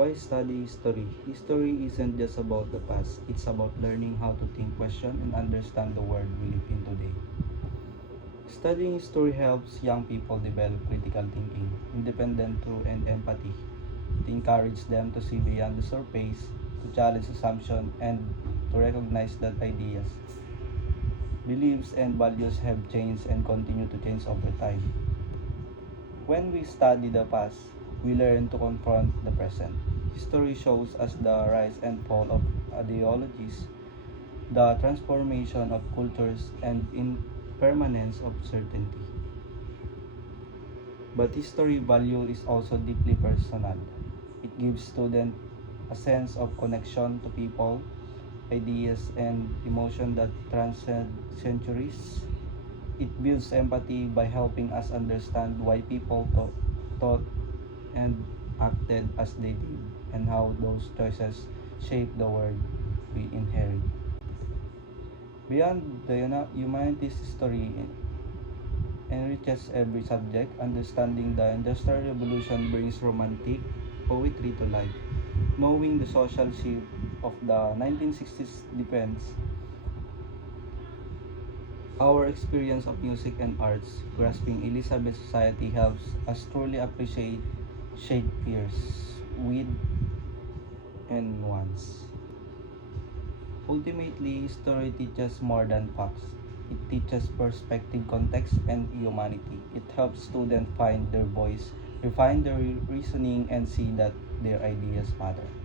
Why study history? History isn't just about the past, it's about learning how to think, question, and understand the world we live in today. Studying history helps young people develop critical thinking, independent thought, and empathy. It encourages them to see beyond the surface, to challenge assumptions, and to recognize that ideas, beliefs, and values have changed and continue to change over time. When we study the past, we learn to confront the present. History shows us the rise and fall of ideologies, the transformation of cultures, and impermanence of certainty. But history value is also deeply personal. It gives students a sense of connection to people, ideas, and emotion that transcend centuries. It builds empathy by helping us understand why people thought and acted as they did, and how those choices shape the world we inherit. Beyond the humanities, history enriches every subject. Understanding the Industrial Revolution brings romantic poetry to life. Knowing the social shift of the 1960s depends our experience of music and arts. Grasping Elizabeth society helps us truly appreciate Shakespeare's wit and nuance. Ultimately, story teaches more than facts. It teaches perspective, context, and humanity. It helps students find their voice, refine their reasoning, and see that their ideas matter.